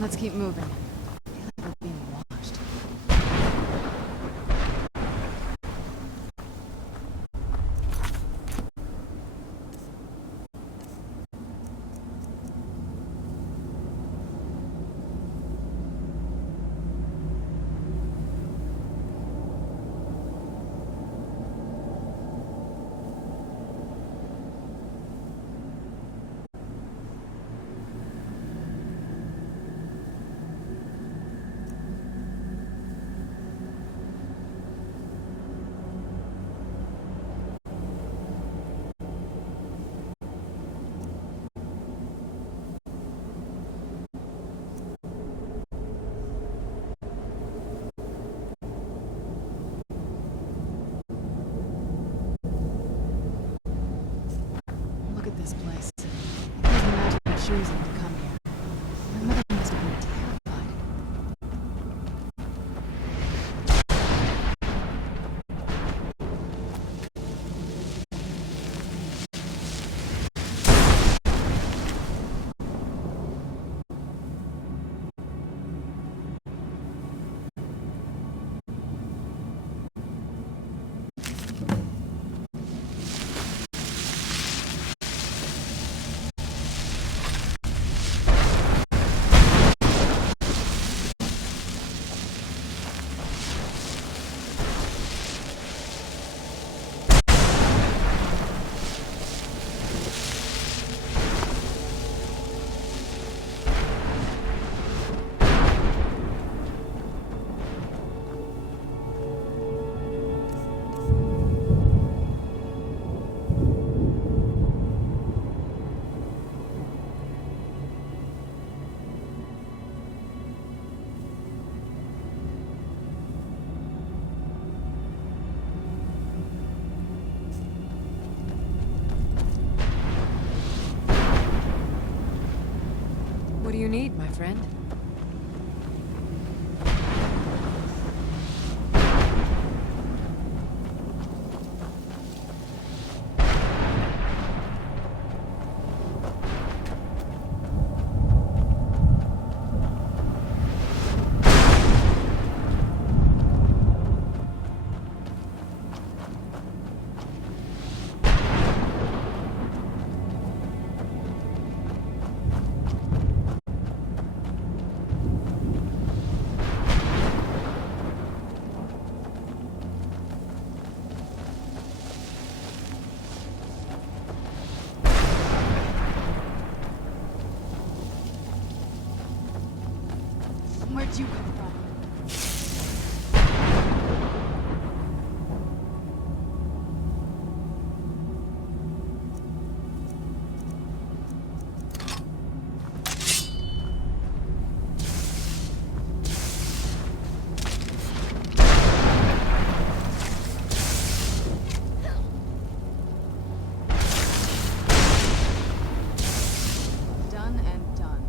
Let's keep moving. I feel like we're being watched. Look at this place. I can't imagine choosing to come here. My mother must have been terrified. What do you need, my friend? Where'd you come from? Done and done.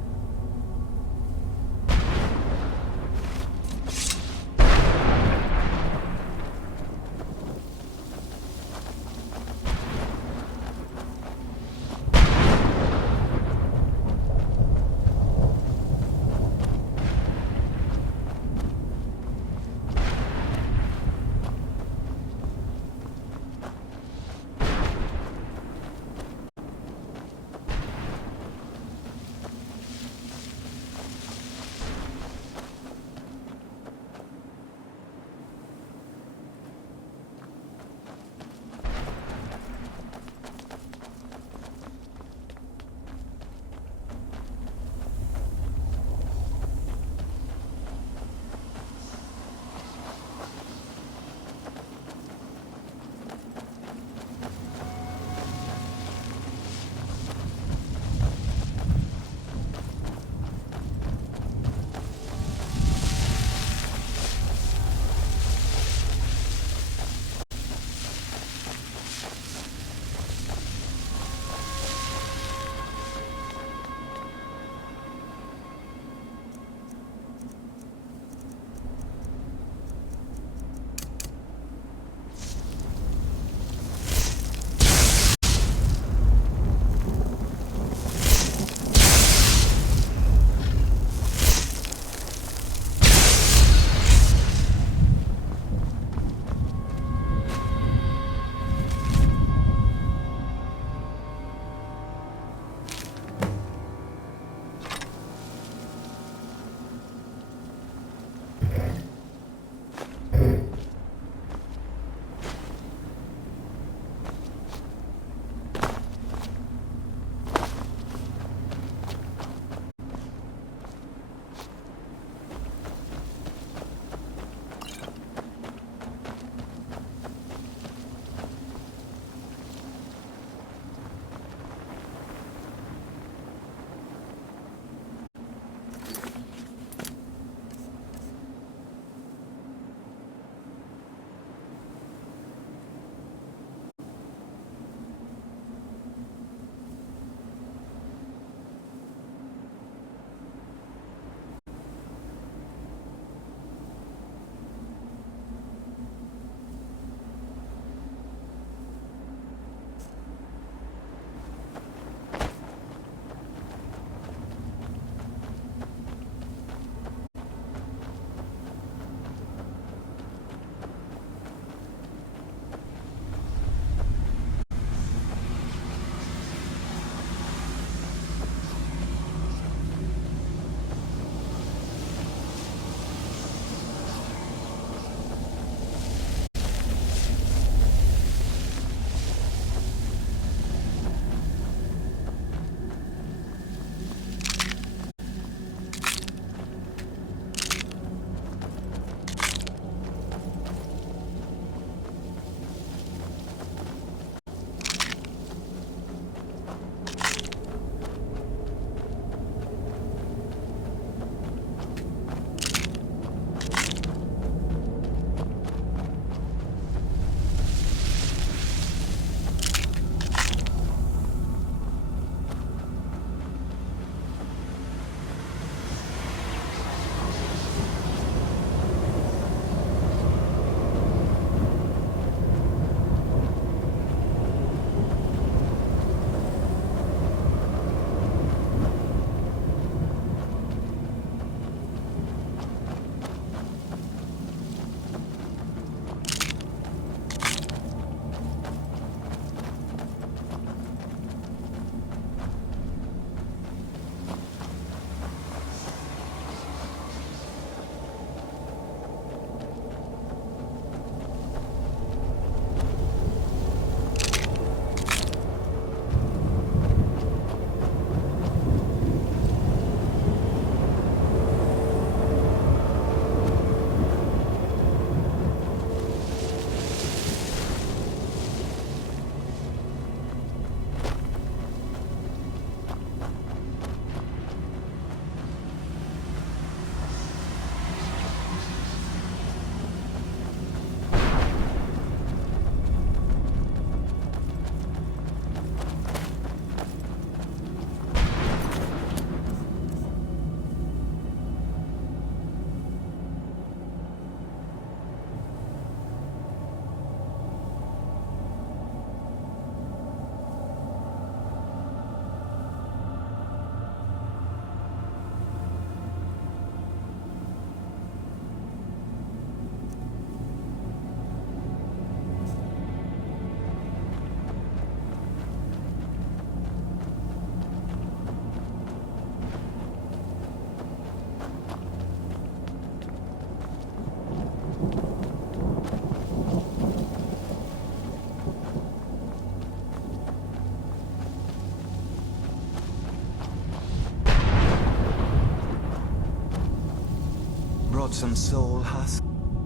brought some soul husk?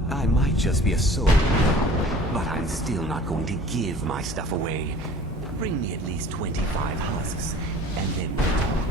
I might just be a soul now, but I'm still not going to give my stuff away. Bring me at least 25 husks, and then we'll talk.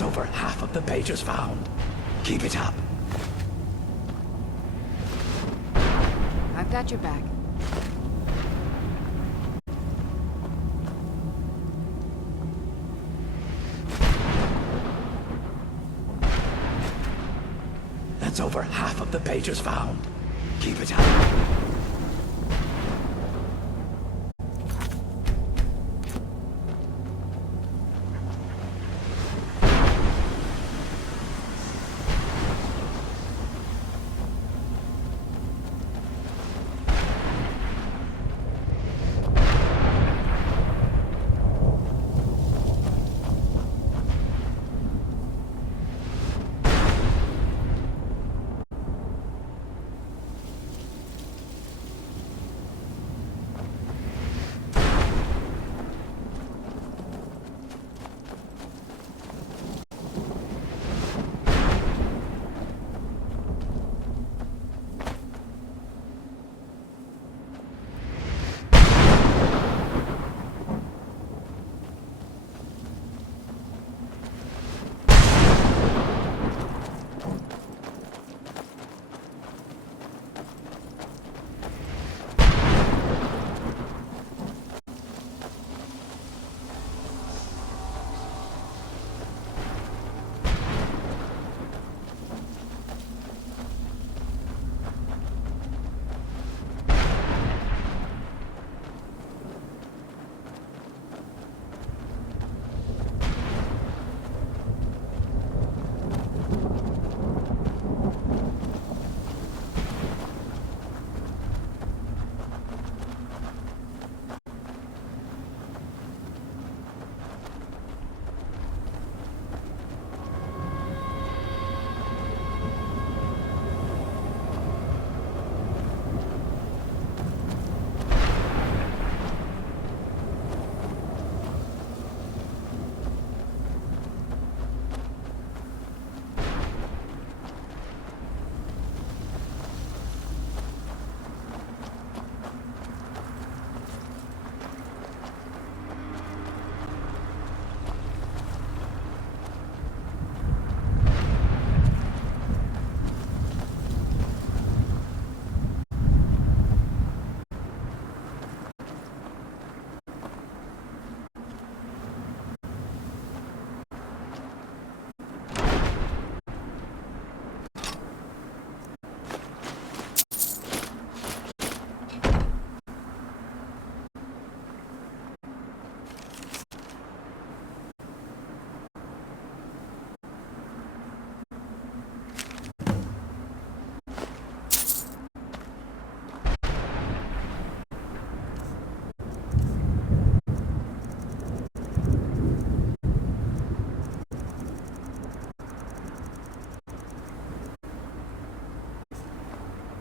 Over half of the pages found. Keep it up. I've got your back. That's over half of the pages found. Keep it up.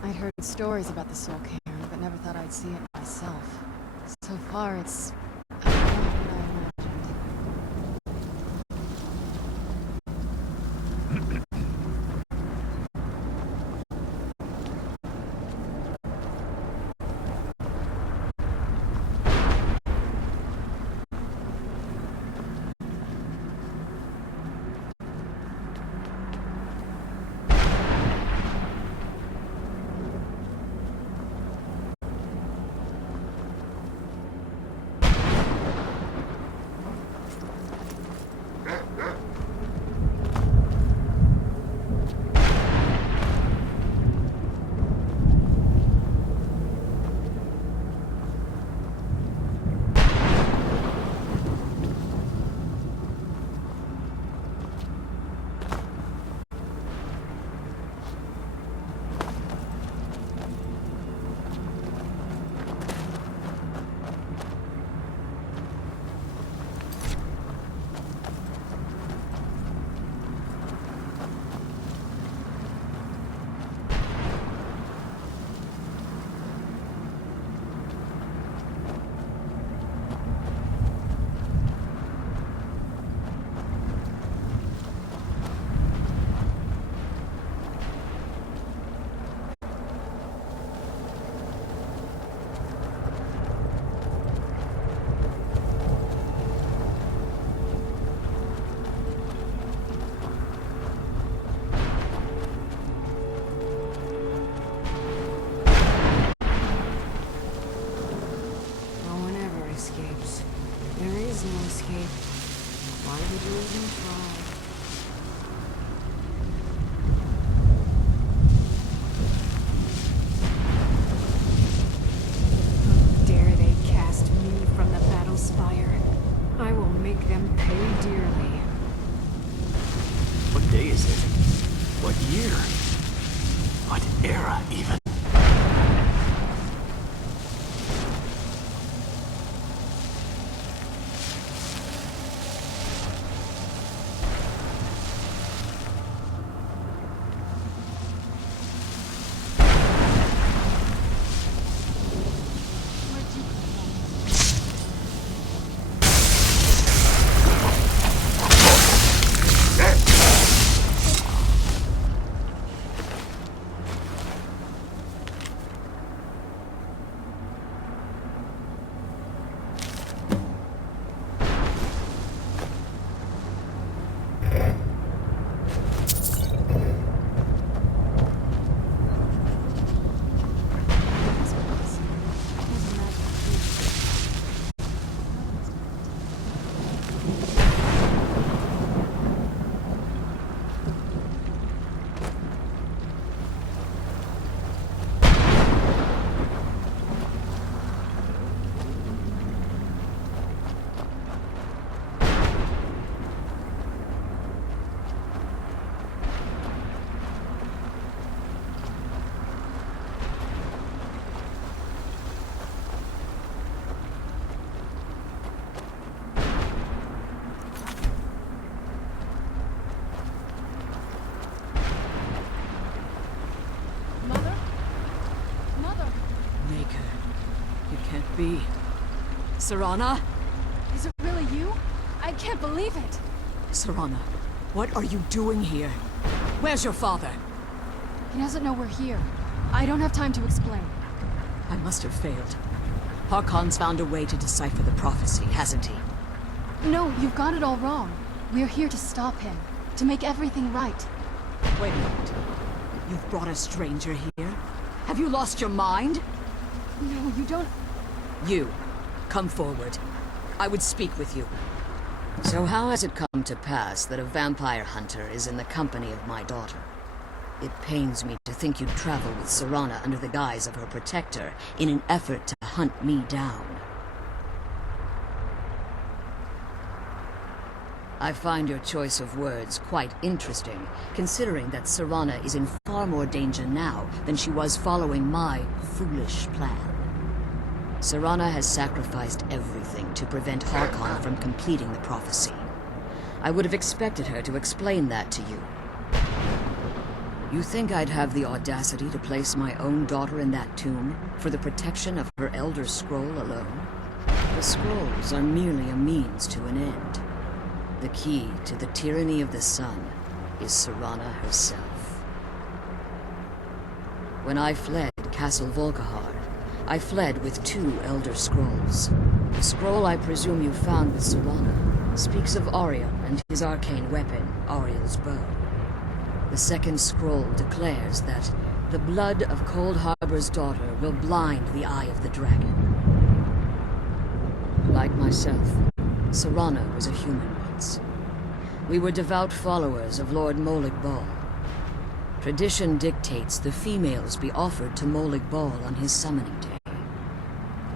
I'd heard stories about the Soul Cairn, but never thought I'd see it myself. So far, it's not what I imagined. Escapes. There is no escape. Why would you even try? How dare they cast me from the battle spire? I will make them pay dearly. What day is it? What year? What era, even? Be. Serana? Is it really you? I can't believe it! Serana, what are you doing here? Where's your father? He doesn't know we're here. I don't have time to explain. I must have failed. Harkon's found a way to decipher the prophecy, hasn't he? No, you've got it all wrong. We're here to stop him. To make everything right. Wait a minute. You've brought a stranger here? Have you lost your mind? No, you don't... You, come forward. I would speak with you. So how has it come to pass that a vampire hunter is in the company of my daughter? It pains me to think you'd travel with Serana under the guise of her protector in an effort to hunt me down. I find your choice of words quite interesting, considering that Serana is in far more danger now than she was following my foolish plan. Serana has sacrificed everything to prevent Harkon from completing the prophecy. I would have expected her to explain that to you. You think I'd have the audacity to place my own daughter in that tomb for the protection of her Elder Scroll alone? The scrolls are merely a means to an end. The key to the tyranny of the sun is Serana herself. When I fled Castle Volkihar, I fled with 2 Elder Scrolls. The scroll I presume you found with Serana speaks of Auriel and his arcane weapon, Auriel's bow. The second scroll declares that the blood of Cold Harbor's daughter will blind the eye of the dragon. Like myself, Serana was a human once. We were devout followers of Lord Molig Bal. Tradition dictates the females be offered to Molig Bal on his summoning day.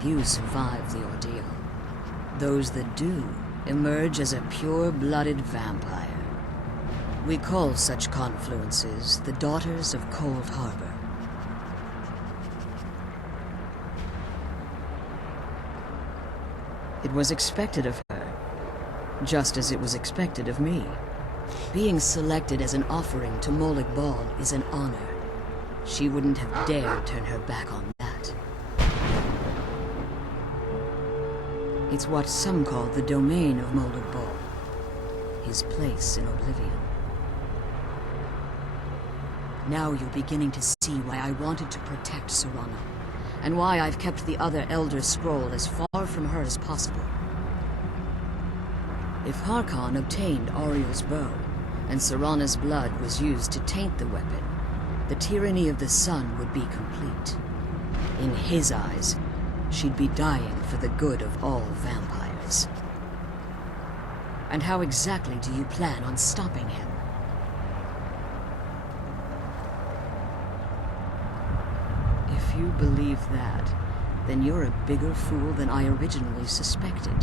Few survive the ordeal. Those that do emerge as a pure-blooded vampire. We call such confluences the Daughters of Cold Harbor. It was expected of her, just as it was expected of me. Being selected as an offering to Molig Bal is an honor. She wouldn't have dared turn her back on that. It's what some call the domain of Molig Bal, his place in oblivion. Now you're beginning to see why I wanted to protect Serana, and why I've kept the other Elder Scroll as far from her as possible. If Harkon obtained Auriel's bow, and Serana's blood was used to taint the weapon, the tyranny of the sun would be complete. In his eyes, she'd be dying for the good of all vampires. And how exactly do you plan on stopping him? If you believe that, then you're a bigger fool than I originally suspected.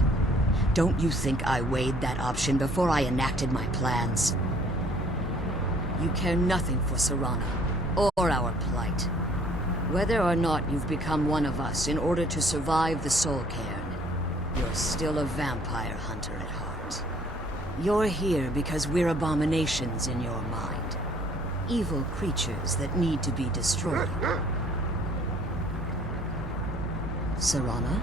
Don't you think I weighed that option before I enacted my plans? You care nothing for Serana, or our plight. Whether or not you've become one of us in order to survive the Soul Cairn, you're still a vampire hunter at heart. You're here because we're abominations in your mind. Evil creatures that need to be destroyed. Serana,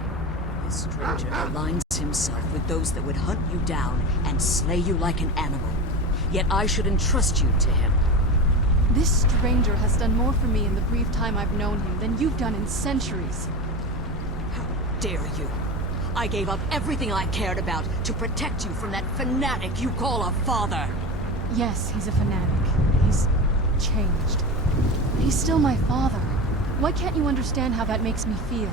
this stranger aligns himself with those that would hunt you down and slay you like an animal. Yet I should entrust you to him. This stranger has done more for me in the brief time I've known him than you've done in centuries. How dare you? I gave up everything I cared about to protect you from that fanatic you call a father. Yes, he's a fanatic. He's changed. He's still my father. Why can't you understand how that makes me feel?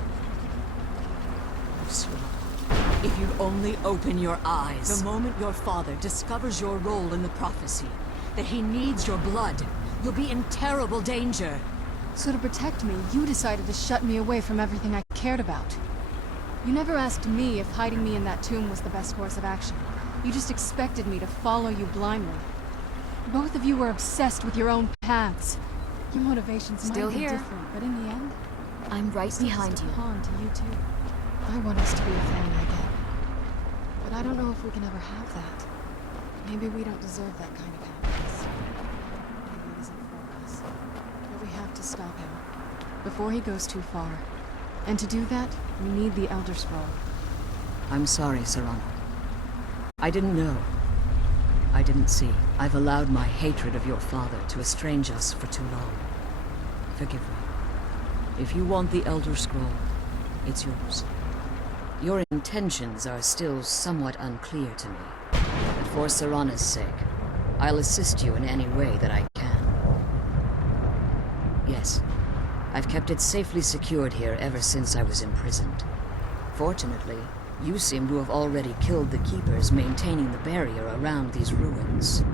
If you'd only open your eyes. The moment your father discovers your role in the prophecy, that he needs your blood, you'll be in terrible danger. So to protect me, you decided to shut me away from everything I cared about. You never asked me if hiding me in that tomb was the best course of action. You just expected me to follow you blindly. Both of you were obsessed with your own paths. Your motivations Still might be here. different, but in the end, I'm right still behind just a you. pawn to you two. I want us to be a family again. But I don't know if we can ever have that. Maybe we don't deserve that kind of happiness. Maybe it isn't for us. But we have to stop him before he goes too far. And to do that, we need the Elder Scroll. I'm sorry, Serana. I didn't know. I didn't see. I've allowed my hatred of your father to estrange us for too long. Forgive me. If you want the Elder Scroll, it's yours. Your intentions are still somewhat unclear to me. But for Serana's sake, I'll assist you in any way that I can. Yes, I've kept it safely secured here ever since I was imprisoned. Fortunately, you seem to have already killed the keepers maintaining the barrier around these ruins.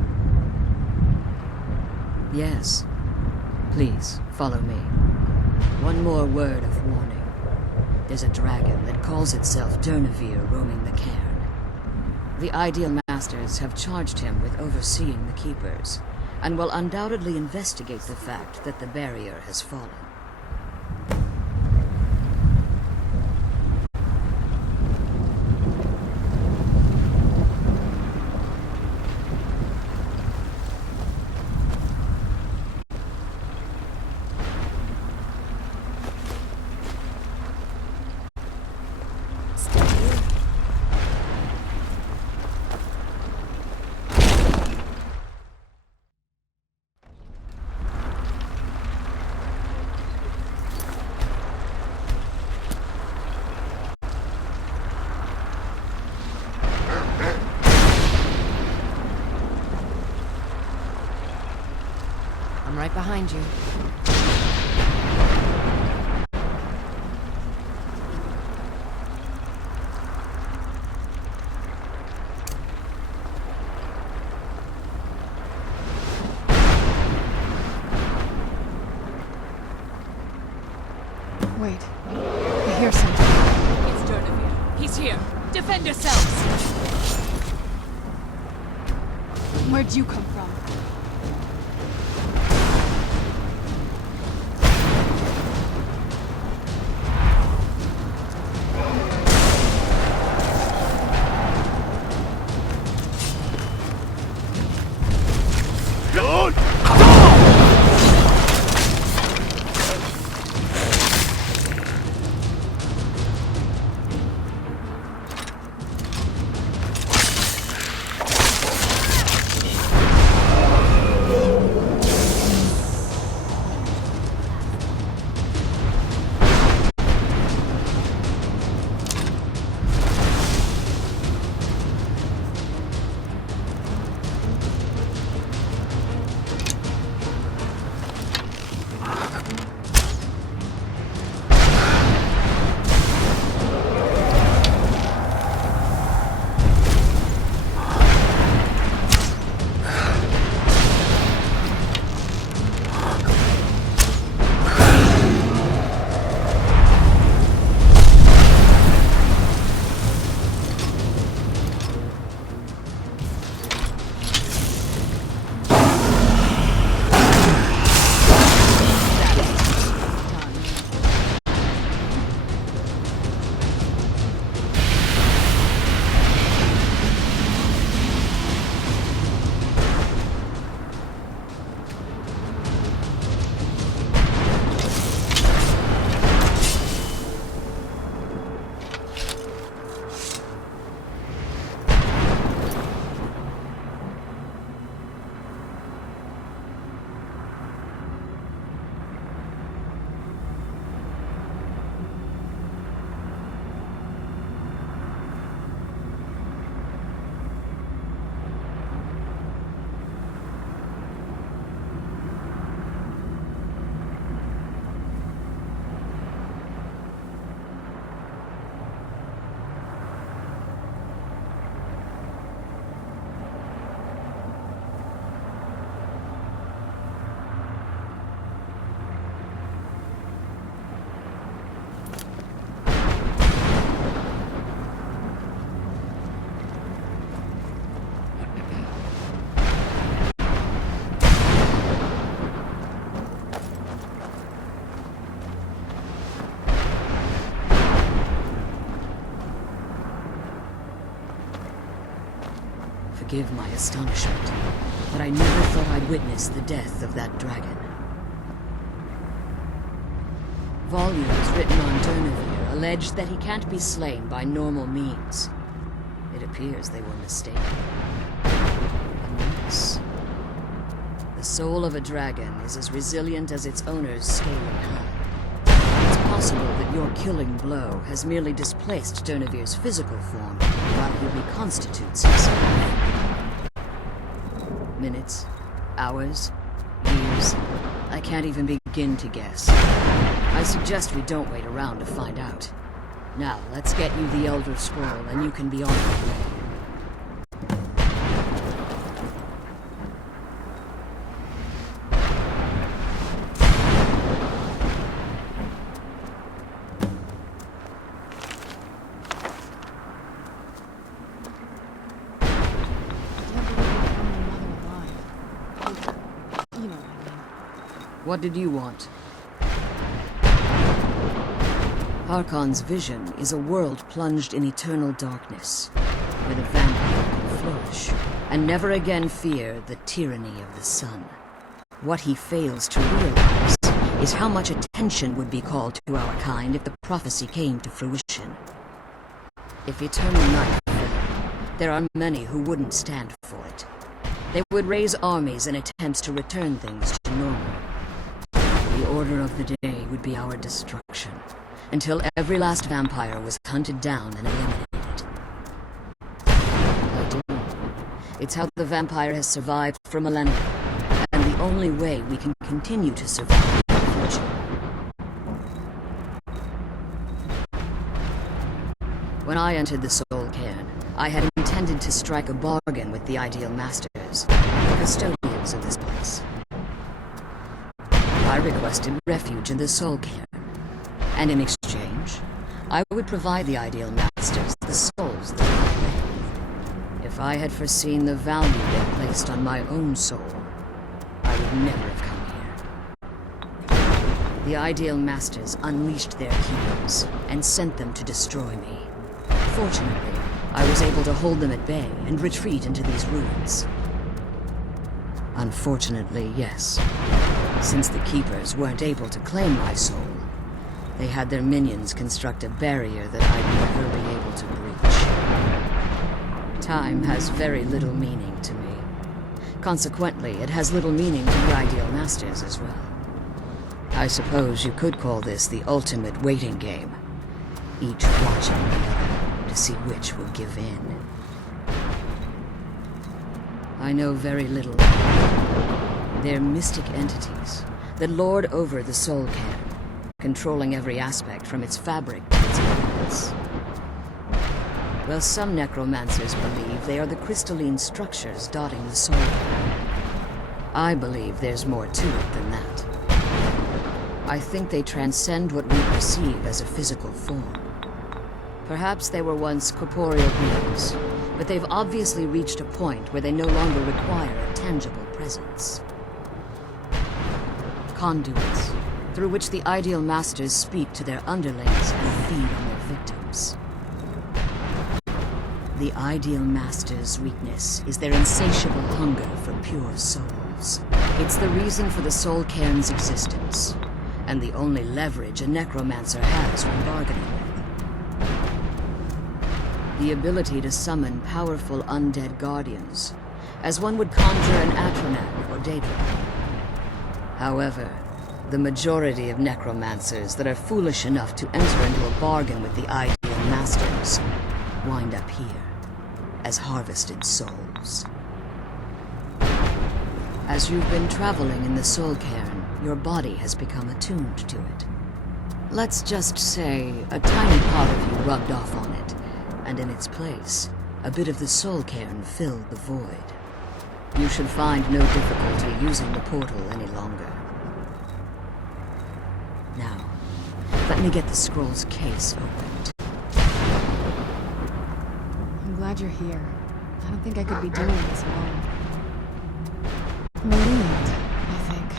Yes. Please, follow me. One more word of warning. There's a dragon that calls itself Durnevere roaming the Cairn. The Ideal Masters have charged him with overseeing the Keepers, and will undoubtedly investigate the fact that the barrier has fallen. I'm right behind you. Wait. I hear something. It's Durnavir. He's here. Defend yourselves! Where'd you come from? Forgive my astonishment, but I never thought I'd witness the death of that dragon. Volumes written on Durnavir allege that he can't be slain by normal means. It appears they were mistaken. Unless... the soul of a dragon is as resilient as its owner's scaly hide. It's possible that your killing blow has merely displaced Durnavir's physical form while he reconstitutes himself. Minutes, hours, years. I can't even begin to guess. I suggest we don't wait around to find out. Now, let's get you the Elder Scroll and you can be on your way. What did you want? Harkon's vision is a world plunged in eternal darkness, where the vampire can flourish, and never again fear the tyranny of the sun. What he fails to realize is how much attention would be called to our kind if the prophecy came to fruition. If eternal night fell, there are many who wouldn't stand for it. They would raise armies in attempts to return things to normal. The order of the day would be our destruction, until every last vampire was hunted down and eliminated. I do. It's how the vampire has survived for millennia, and the only way we can continue to survive in the future. When I entered the Soul Cairn, I had intended to strike a bargain with the Ideal Masters, the custodians of this place. I requested refuge in the Soul Cairn, and in exchange, I would provide the Ideal Masters the souls that they crave. If I had foreseen the value they placed on my own soul, I would never have come here. The Ideal Masters unleashed their keepers and sent them to destroy me. Fortunately, I was able to hold them at bay and retreat into these ruins. Unfortunately, yes. Since the Keepers weren't able to claim my soul, they had their minions construct a barrier that I'd never be able to breach. Time has very little meaning to me. Consequently, it has little meaning to the Ideal Masters as well. I suppose you could call this the ultimate waiting game, each watching the other to see which will give in. I know very little. They're mystic entities that lord over the Soul Cairn, controlling every aspect from its fabric to its appearance. Well, some necromancers believe they are the crystalline structures dotting the Soul Cairn. I believe there's more to it than that. I think they transcend what we perceive as a physical form. Perhaps they were once corporeal beings, but they've obviously reached a point where they no longer require a tangible presence. Conduits, through which the Ideal Masters speak to their underlings and feed on their victims. The Ideal Masters' weakness is their insatiable hunger for pure souls. It's the reason for the Soul Cairn's existence, and the only leverage a necromancer has when bargaining with. The ability to summon powerful undead guardians, as one would conjure an Atronak or Daedra. However, the majority of necromancers that are foolish enough to enter into a bargain with the Ideal Masters wind up here, as harvested souls. As you've been traveling in the Soul Cairn, your body has become attuned to it. Let's just say a tiny part of you rubbed off on it, and in its place, a bit of the Soul Cairn filled the void. You should find no difficulty using the portal any longer. Now, let me get the scroll's case opened. I'm glad you're here. I don't think I could be doing this alone. I'm relieved, I think.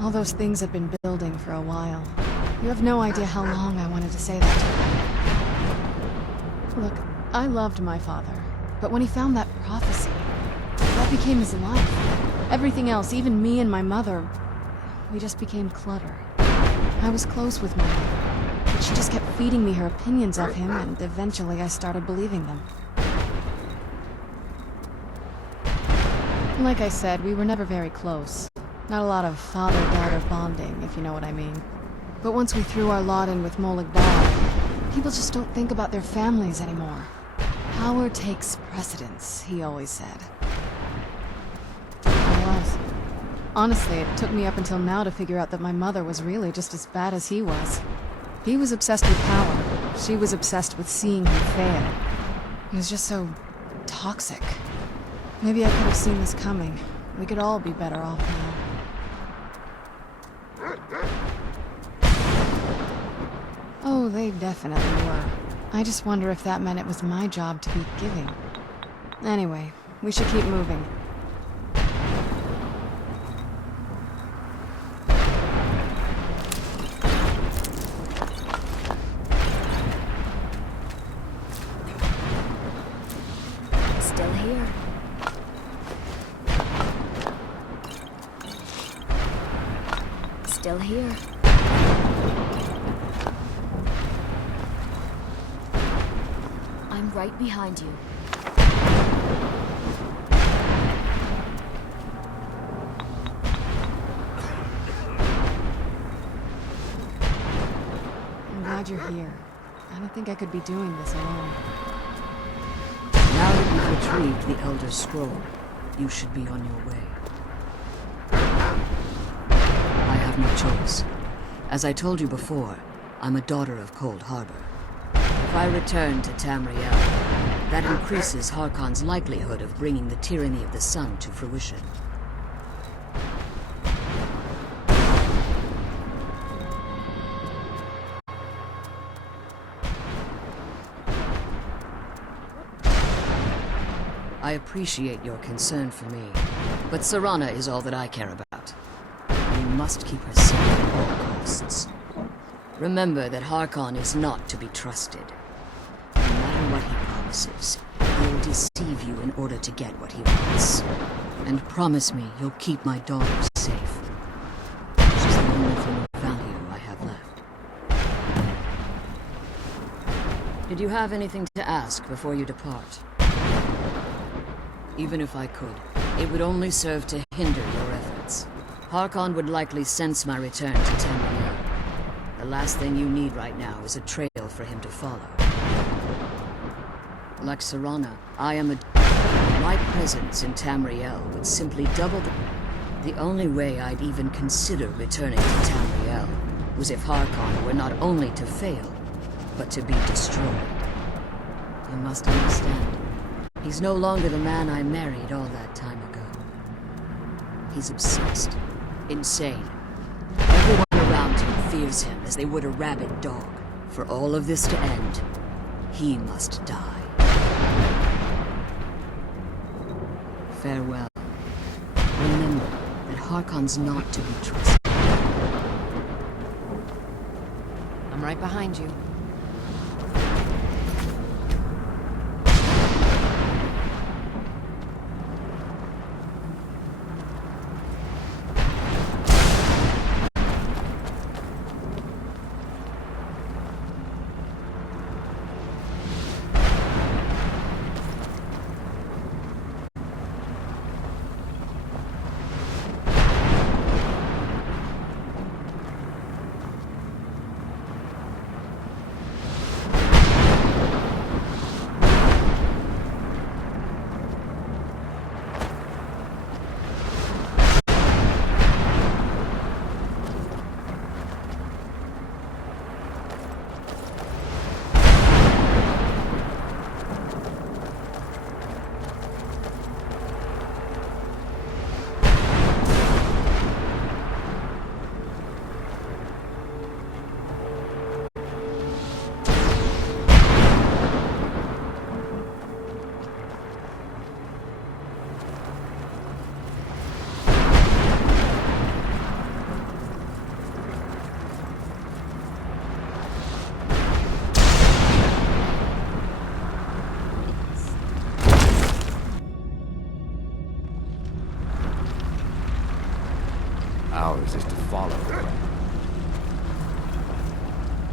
All those things have been building for a while. You have no idea how long I wanted to say that to you. Look, I loved my father, but when he found that prophecy, that became his life. Everything else, even me and my mother, we just became clutter. I was close with my mother, but she just kept feeding me her opinions of him, and eventually I started believing them. Like I said, we were never very close. Not a lot of father-daughter bonding, if you know what I mean. But once we threw our lot in with Molag Bal, people just don't think about their families anymore. Power takes precedence, he always said. I was. Honestly, it took me up until now to figure out that my mother was really just as bad as he was. He was obsessed with power. She was obsessed with seeing him fail. He was just so toxic. Maybe I could have seen this coming. We could all be better off now. Oh, they definitely were. I just wonder if that meant it was my job to be giving. Anyway, we should keep moving. Still here. Still here. I'm right behind you. I'm glad you're here. I don't think I could be doing this alone. Now that you've retrieved the Elder Scroll, you should be on your way. have no choice. As I told you before, I'm a daughter of Cold Harbor. If I return to Tamriel, that increases Harkon's likelihood of bringing the tyranny of the sun to fruition. I appreciate your concern for me, but Serana is all that I care about. We must keep her safe at all costs. Remember that Harkon is not to be trusted. No matter what he promises, he'll deceive you in order to get what he wants. And promise me you'll keep my daughter safe. She's the only thing of value I have left. Did you have anything to ask before you depart? Even if I could, it would only serve to hinder your efforts. Harkon would likely sense my return to Tamriel. The last thing you need right now is a trail for him to follow. Like Serana, I am a... My presence in Tamriel would simply double the only way I'd even consider returning to Tamriel was if Harkon were not only to fail, but to be destroyed. You must understand. He's no longer the man I married all that time ago. He's obsessed. Insane. Everyone around him fears him as they would a rabid dog. For all of this to end, he must die. Farewell. Remember that Harkon's not to be trusted. I'm right behind you. Ours is to follow.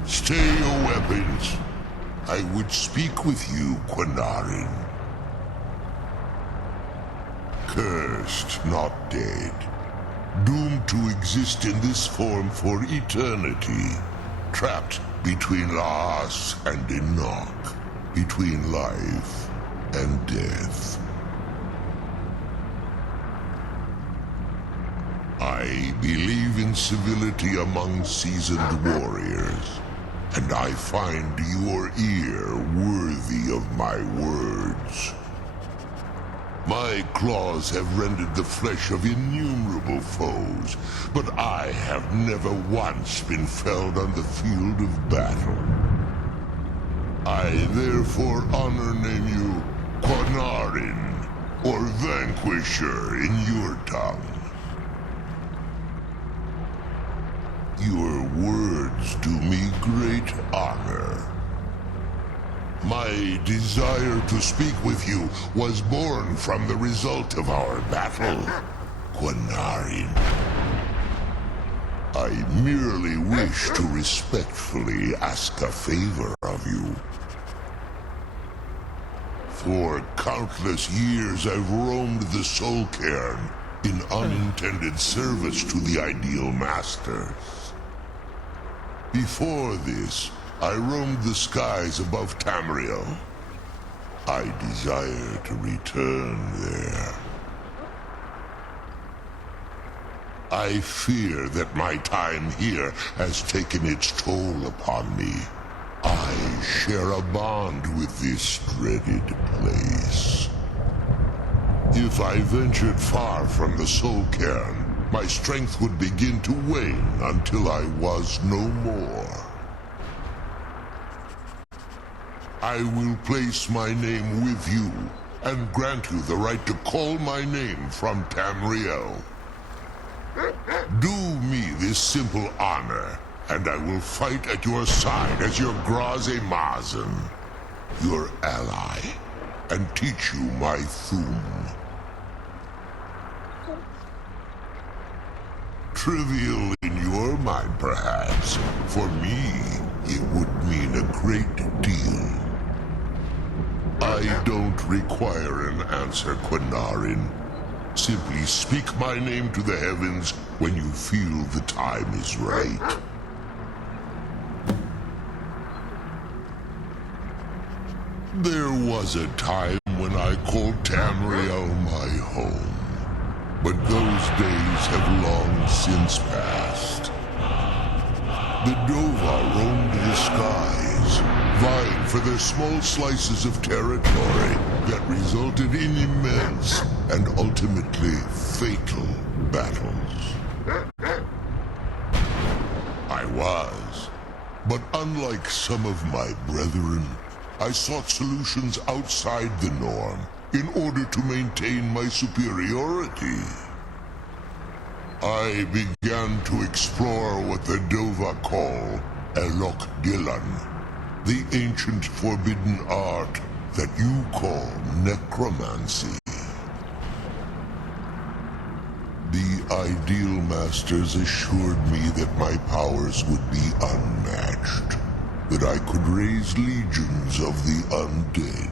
Stay your weapons. I would speak with you, Quinarin. Cursed, not dead. Doomed to exist in this form for eternity. Trapped between Laas and Enoch. Between life and death. I believe in civility among seasoned warriors, and I find your ear worthy of my words. My claws have rendered the flesh of innumerable foes, but I have never once been felled on the field of battle. I therefore honor name you Quinarin, or Vanquisher in your tongue. Your words do me great honor. My desire to speak with you was born from the result of our battle, Quinarin. I merely wish to respectfully ask a favor of you. For countless years I've roamed the Soul Cairn in unintended service to the Ideal Masters. Before this, I roamed the skies above Tamriel. I desire to return there. I fear that my time here has taken its toll upon me. I share a bond with this dreaded place. If I ventured far from the Soul Cairn, my strength would begin to wane until I was no more. I will place my name with you and grant you the right to call my name from Tamriel. Do me this simple honor, and I will fight at your side as your Graze Mazen, your ally, and teach you my Thum. Trivial in your mind, perhaps. For me, it would mean a great deal. I don't require an answer, Quinarin. Simply speak my name to the heavens when you feel the time is right. There was a time when I called Tamriel my home, but those days have long since passed. The Dova roamed the skies, vying for their small slices of territory that resulted in immense and ultimately fatal battles. I was, but unlike some of my brethren, I sought solutions outside the norm in order to maintain my superiority. I began to explore what the Dova call Elok Gillan, the ancient forbidden art that you call necromancy. The Ideal Masters assured me that my powers would be unmatched, that I could raise legions of the undead.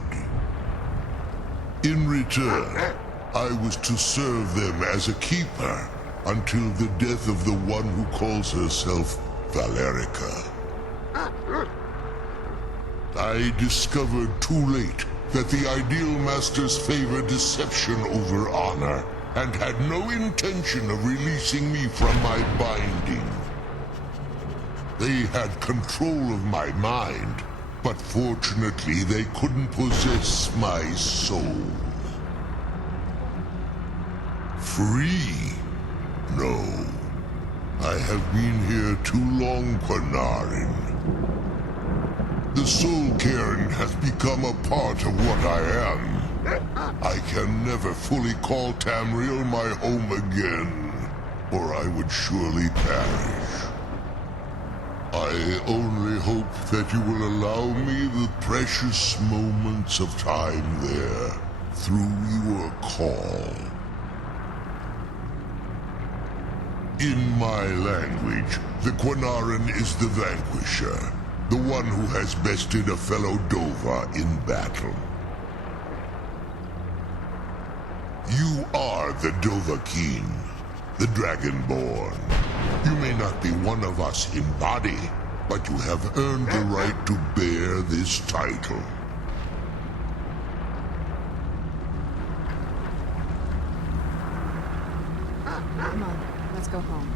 In return, I was to serve them as a keeper until the death of the one who calls herself Valerica. I discovered too late that the Ideal Masters favor deception over honor, and had no intention of releasing me from my binding. They had control of my mind, but fortunately they couldn't possess my soul. Free? No. I have been here too long, Quinarin. The Soul Cairn has become a part of what I am. I can never fully call Tamriel my home again, or I would surely perish. I only hope that you will allow me the precious moments of time there, through your call. In my language, the Quinarin is the vanquisher, the one who has bested a fellow Dova in battle. You are the Dovahkiin, the Dragonborn. You may not be one of us in body, but you have earned the right to bear this title. Come on, let's go home.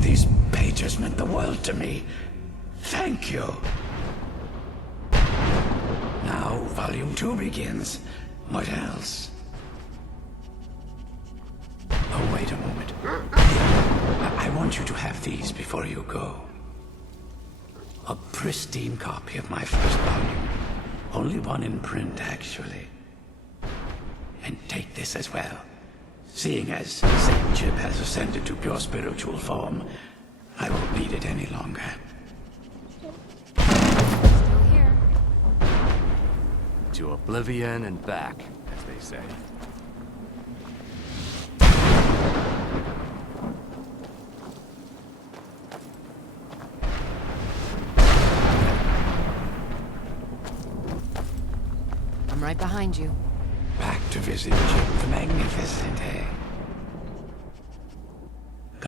These pages meant the world to me. Thank you. Now, Volume 2 begins. What else? Oh, wait a moment. I want you to have these before you go. A pristine copy of my first volume. Only one in print, actually. And take this as well. Seeing as Saint Chip has ascended to pure spiritual form, I won't need it any longer. Still here. To oblivion and back, as they say. I'm right behind you. Back to visit Chip the Magnificent, eh?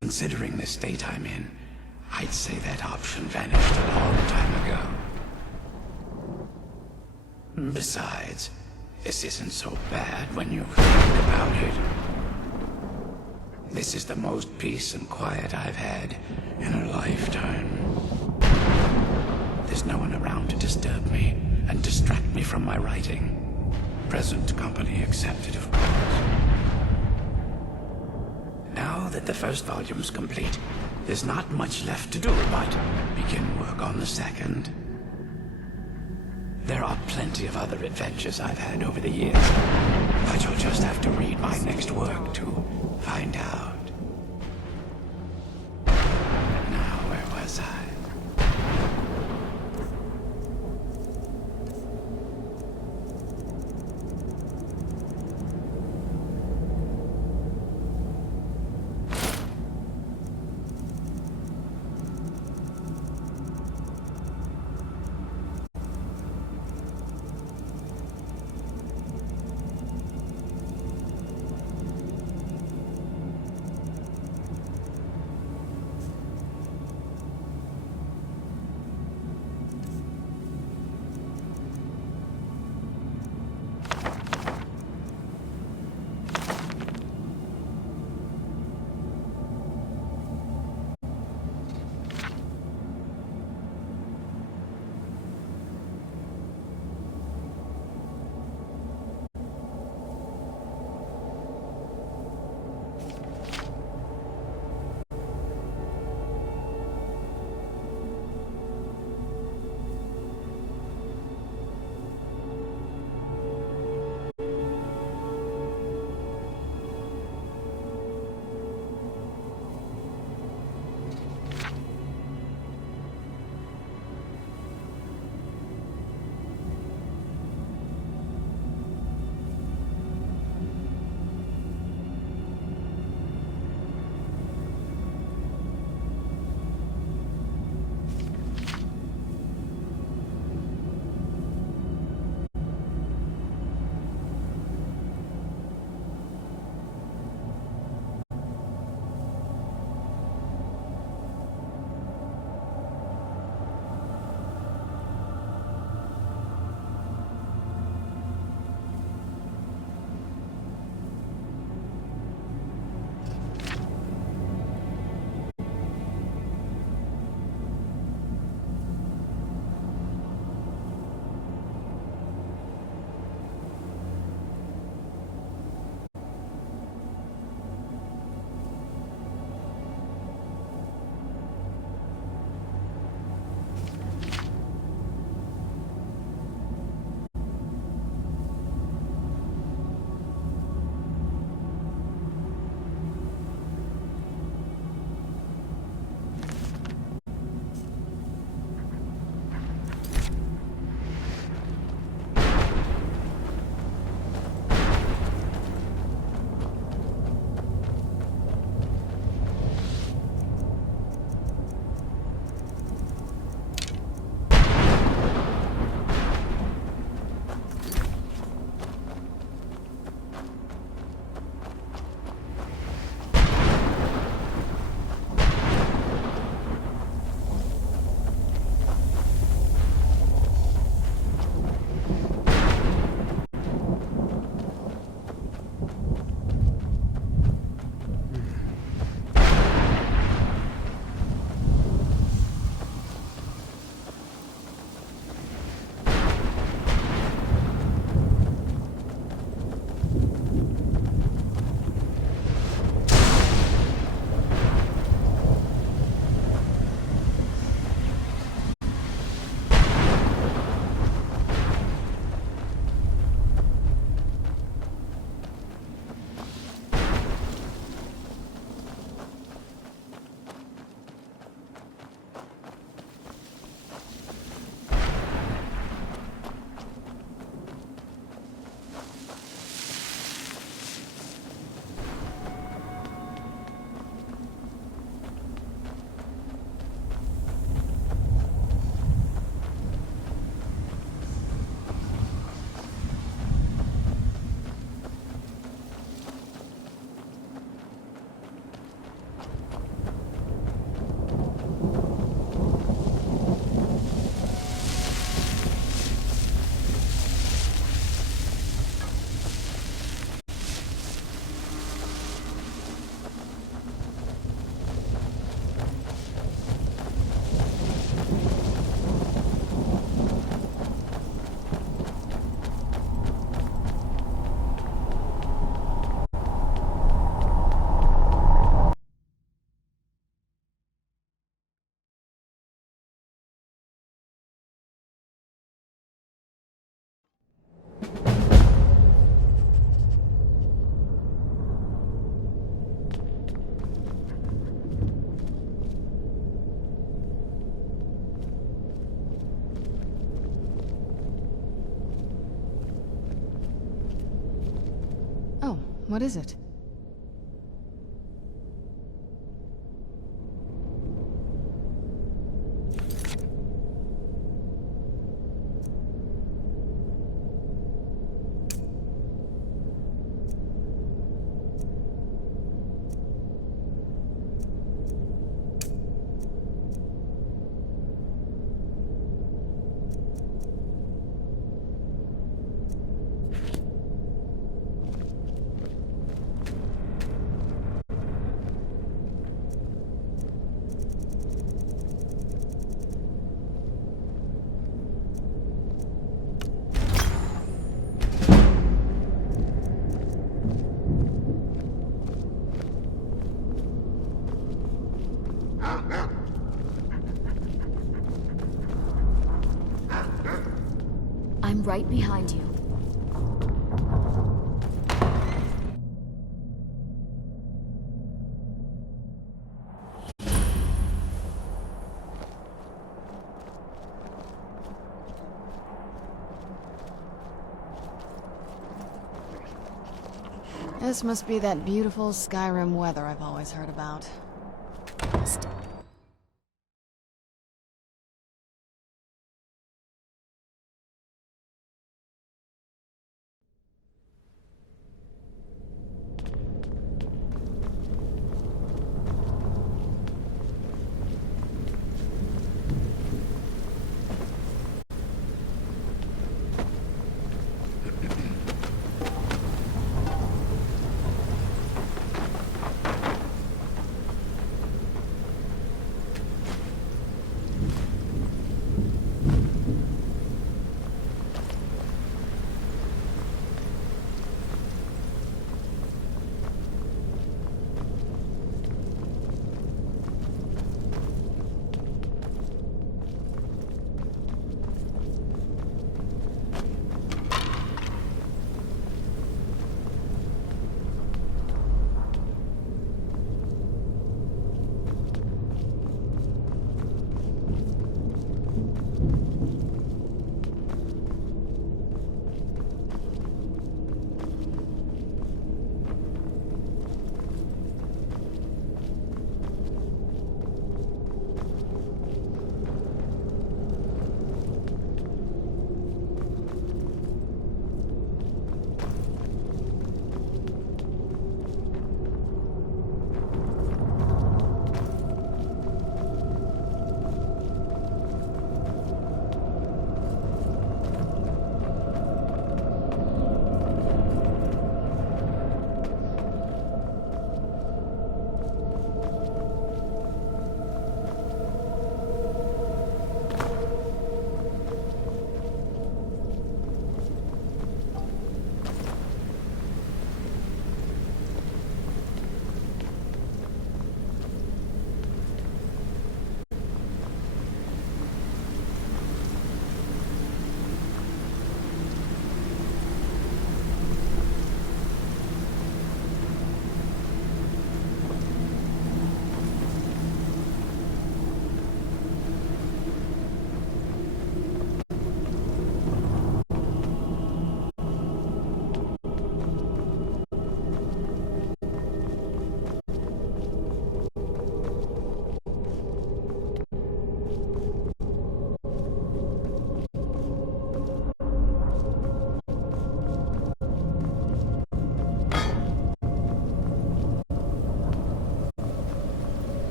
Considering the state I'm in, I'd say that option vanished a long time ago. Besides, this isn't so bad when you think about it. This is the most peace and quiet I've had in a lifetime. There's no one around to disturb me and distract me from my writing. Present company accepted, of course. Now that the first volume's complete, there's not much left to do but begin work on the second. There are plenty of other adventures I've had over the years, but you'll just have to read my next work to find out. Now, where was I? What is it? I'm right behind you. This must be that beautiful Skyrim weather I've always heard about.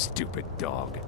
Stupid dog.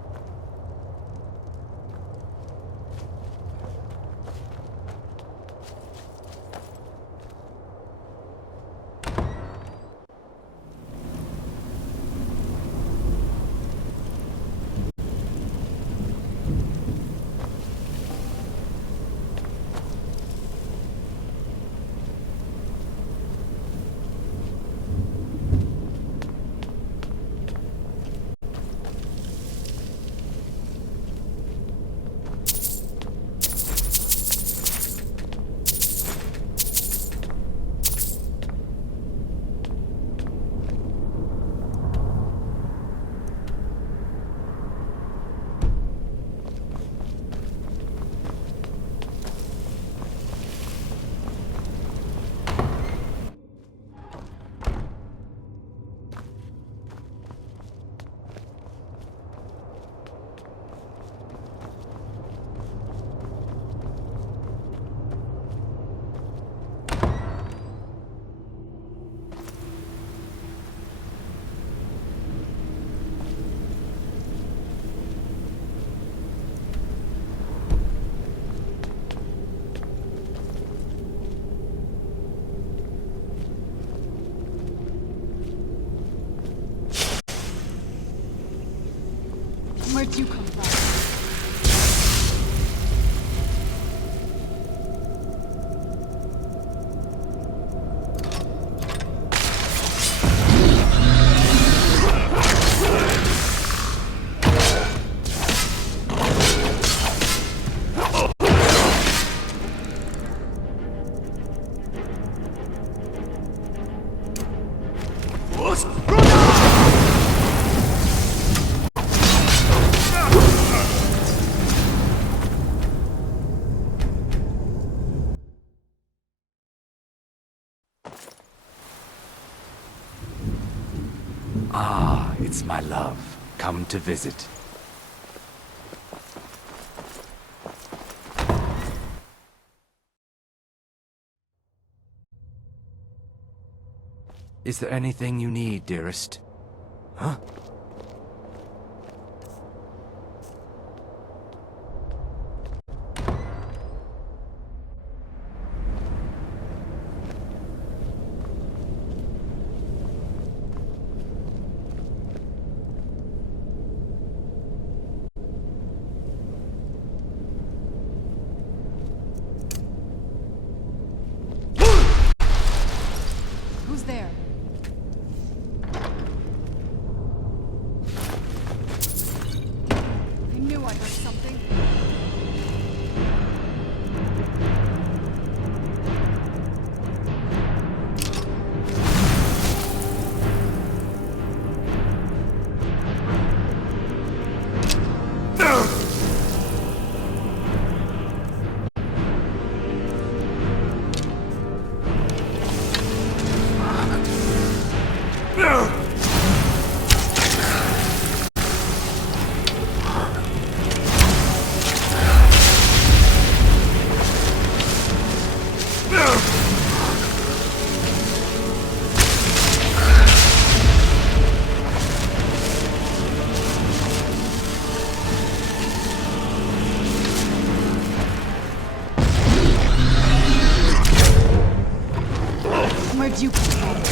Where'd you come from? Ah, it's my love. Come to visit. Is there anything you need, dearest? Huh? Who's there? I knew I heard something. Where'd you come from?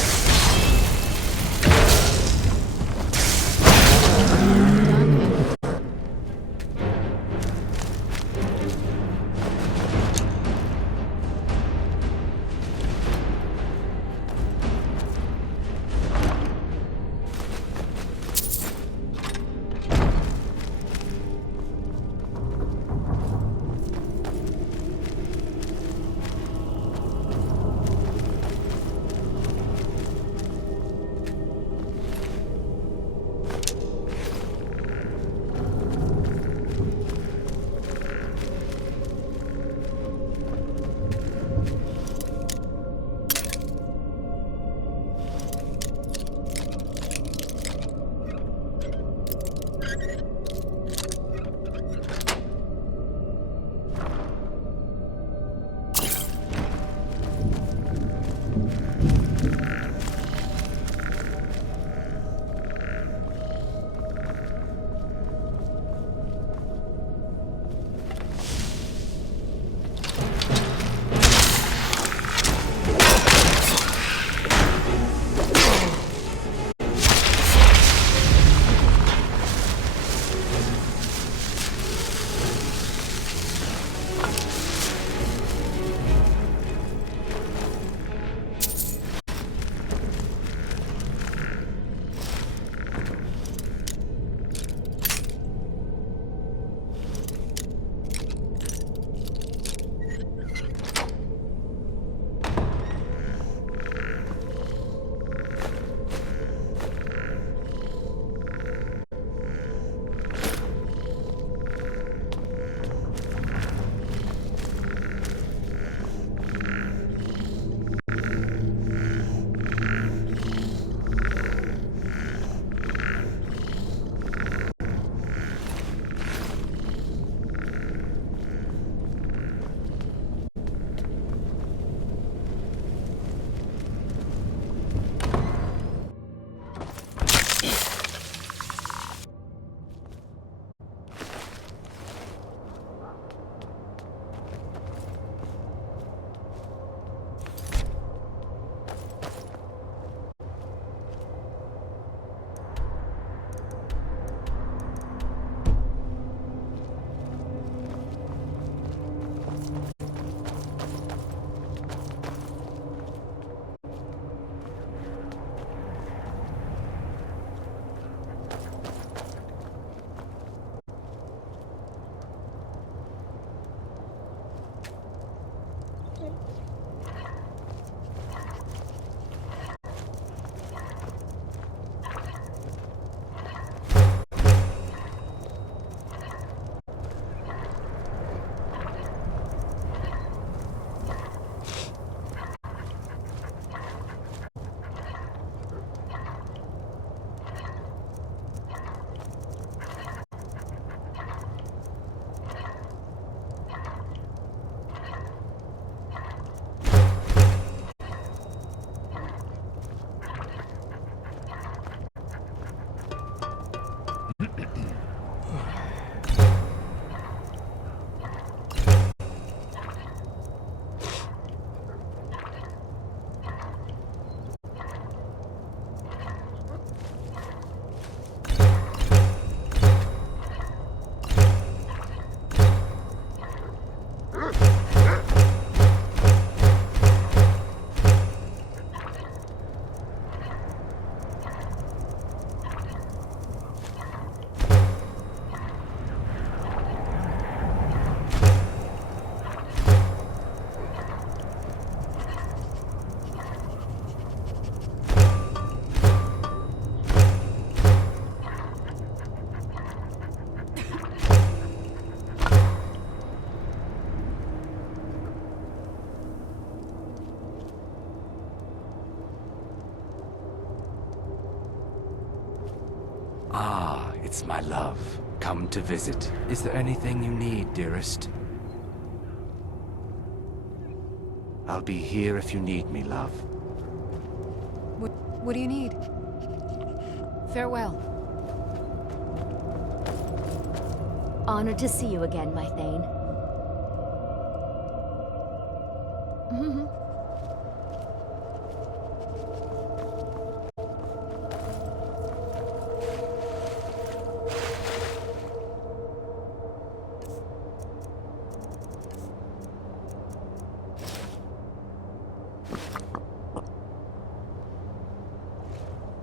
Ah, it's my love. Come to visit. Is there anything you need, dearest? I'll be here if you need me, love. What do you need? Farewell. Honored to see you again, my Thane.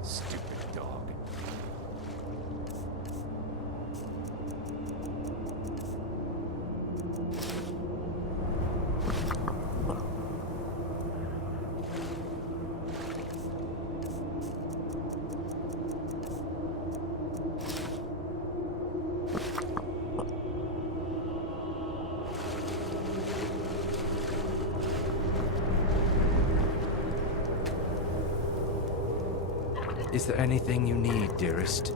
Stupid dog. Is there anything you need, dearest?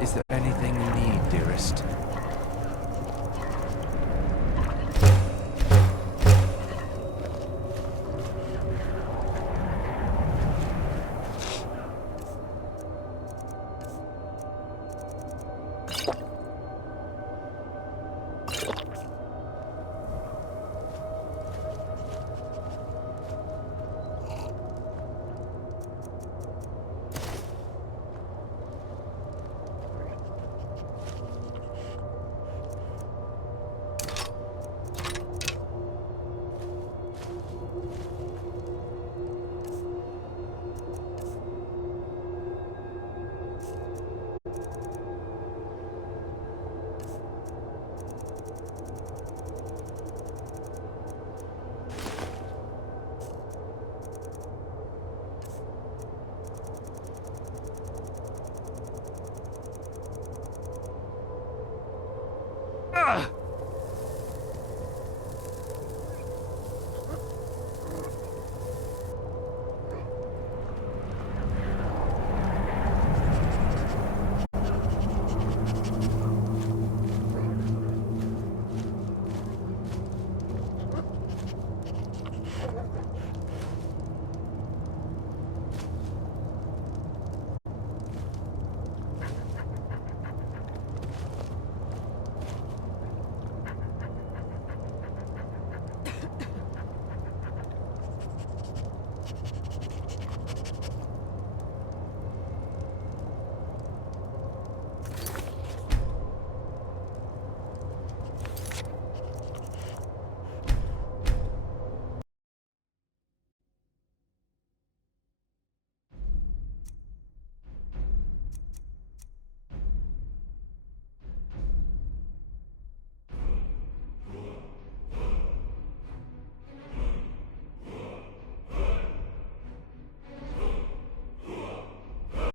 Is there anything you need, dearest? Ugh!